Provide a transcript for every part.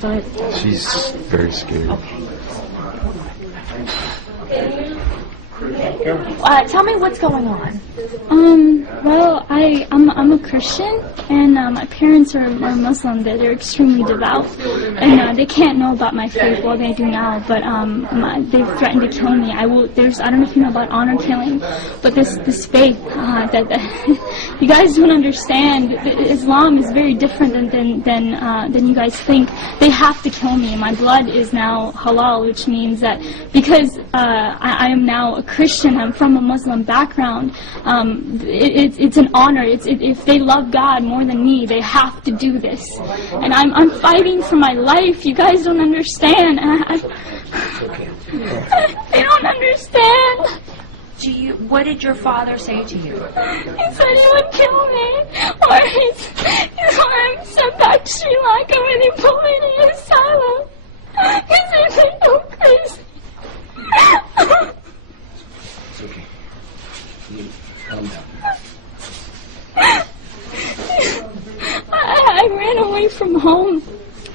but... She's very scared. Tell me what's going on. Well, I'm a Christian, and my parents are Muslim. They're extremely devout, and they can't know about my faith. Well, they do now, but they've threatened to kill me. I don't know if you know about honor killing, but this faith that you guys don't understand. Islam is very different than you guys think. They have to kill me. My blood is now halal, which means that because I am now a Christian, I'm from a Muslim background. It's an honor. If they love God more than me, they have to do this. And I'm fighting for my life. You guys don't understand. They don't understand. What did your father say to you? He said he would kill me, or I'm sent back to Sri Lanka where they put me in the asylum. He said they go crazy. It's okay. Calm down. I ran away from home.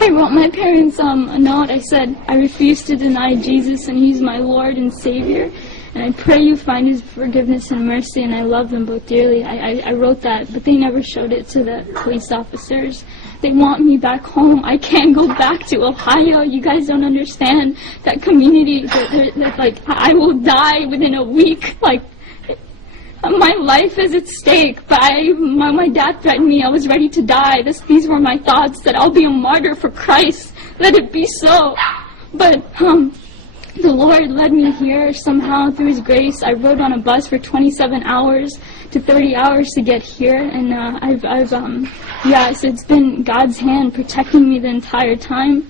I wrote my parents a note. I said, I refuse to deny Jesus, and He's my Lord and Savior. And I pray you find His forgiveness and mercy, and I love them both dearly. I wrote that, but they never showed it to the police officers. They want me back home. I can't go back to Ohio. You guys don't understand that community. Like, I will die within a week. Like, my life is at stake. But my dad threatened me. I was ready to die. These were my thoughts, that I'll be a martyr for Christ. Let it be so. But the Lord led me here somehow through His grace. I rode on a bus for 27 hours to 30 hours to get here, and so it's been God's hand protecting me the entire time.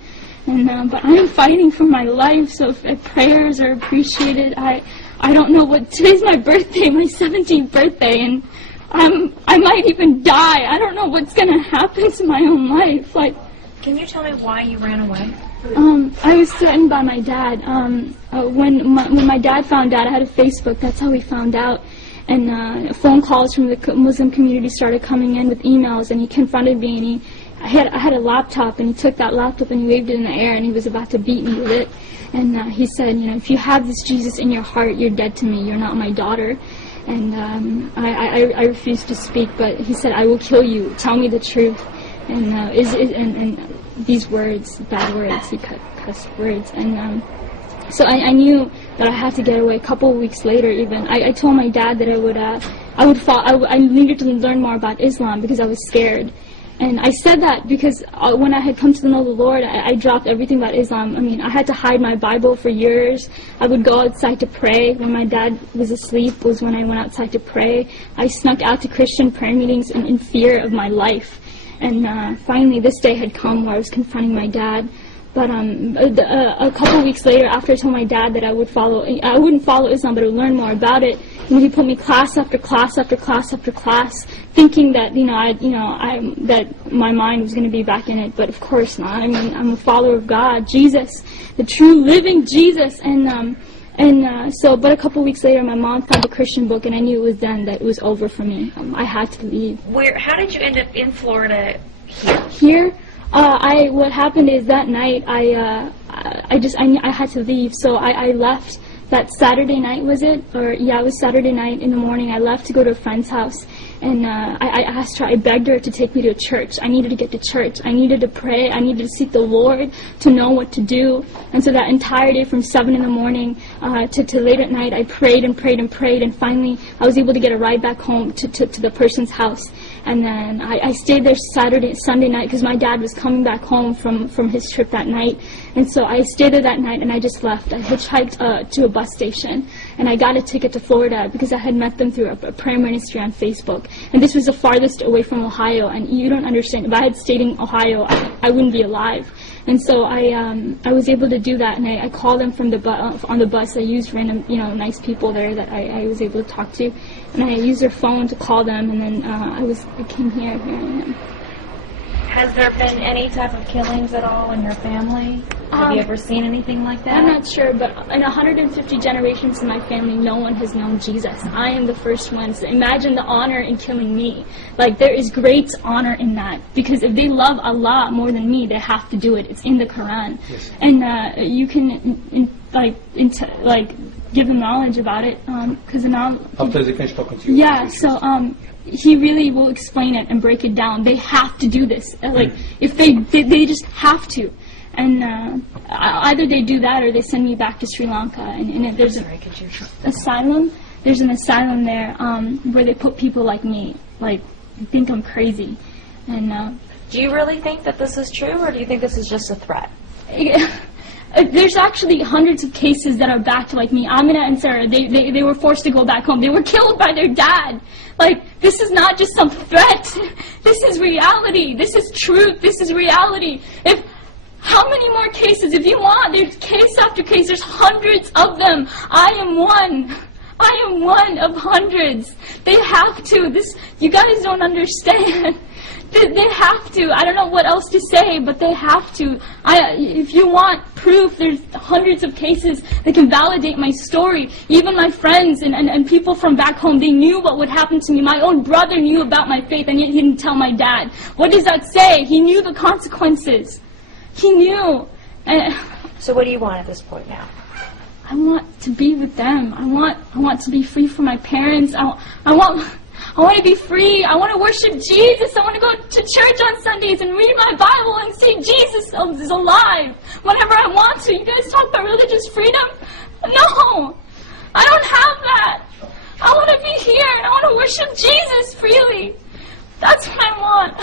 And but I'm fighting for my life, so if prayers are appreciated. I don't know what, today's my birthday, my 17th birthday, and I might even die. I don't know what's gonna happen to my own life. Like, can you tell me why you ran away? I was threatened by my dad. When my dad found out, I had a Facebook. That's how we found out. And phone calls from the Muslim community started coming in with emails, and he confronted me. And I had a laptop, and he took that laptop and he waved it in the air, and he was about to beat me with it. And he said, if you have this Jesus in your heart, you're dead to me. You're not my daughter. And I refused to speak, but he said, I will kill you. Tell me the truth. And these words, bad words, he cussed words. And so I knew that I had to get away. A couple of weeks later, even I told my dad that I needed to learn more about Islam because I was scared. And I said that because when I had come to know the Lord, I dropped everything about Islam. I mean, I had to hide my Bible for years. I would go outside to pray. When my dad was asleep was when I went outside to pray. I snuck out to Christian prayer meetings in fear of my life. And finally, this day had come where I was confronting my dad. But a couple of weeks later, after I told my dad that I wouldn't follow Islam, but I would learn more about it, he put me class after class after class after class, thinking that that my mind was going to be back in it. But of course not. I mean, I'm a follower of God, Jesus, the true living Jesus. But a couple of weeks later, my mom found a Christian book, and I knew it was then that it was over for me. I had to leave. How did you end up in Florida here? Here? What happened is that night I had to leave, so I left. That Saturday night, was it? It was Saturday night in the morning. I left to go to a friend's house, and I asked her, I begged her to take me to church. I needed to get to church. I needed to pray. I needed to seek the Lord to know what to do. And so that entire day from 7 in the morning to late at night, I prayed and prayed and prayed, and finally I was able to get a ride back home to the person's house. And then I stayed there Sunday night, because my dad was coming back home from his trip that night. And so I stayed there that night, and I just left. I hitchhiked to a bus station, and I got a ticket to Florida because I had met them through a prayer ministry on Facebook. And this was the farthest away from Ohio, and you don't understand. If I had stayed in Ohio, I wouldn't be alive. And so I was able to do that, and I called them from on the bus. I used random, nice people there that I was able to talk to, and I used their phone to call them, and then I came here. Here I am. Has there been any type of killings at all in your family? Have you ever seen anything like that? I'm not sure, but in 150 generations in my family, no one has known Jesus. I am the first one. So imagine the honor in killing me. Like, there is great honor in that. Because if they love Allah more than me, they have to do it. It's in the Quran. Yes. And you can, give them knowledge about it. Because now... After they finish talking to you. Yeah, so he really will explain it and break it down. They have to do this. If they just have to. And either they do that or they send me back to Sri Lanka. And there's an asylum. There's an asylum there where they put people like me. Like, I think I'm crazy. And Do you really think that this is true, or do you think this is just a threat? there's actually hundreds of cases that are backed like me. Amina and Sarah, they were forced to go back home. They were killed by their dad. Like, this is not just some threat. This is reality. This is truth. This is reality. How many more cases? If you want, there's case after case. There's hundreds of them. I am one. I am one of hundreds. They have to. You guys don't understand. They have to. I don't know what else to say, but they have to. If you want proof, there's hundreds of cases that can validate my story. Even my friends and people from back home, they knew what would happen to me. My own brother knew about my faith, and yet he didn't tell my dad. What does that say? He knew the consequences. He knew. So what do you want at this point now? I want to be with them. I want to be free from my parents. I want to be free. I want to worship Jesus. I want to go to church on Sundays and read my Bible and see Jesus is alive whenever I want to. You guys talk about religious freedom? No, I don't have that. I want to be here and I want to worship Jesus freely. That's what I want.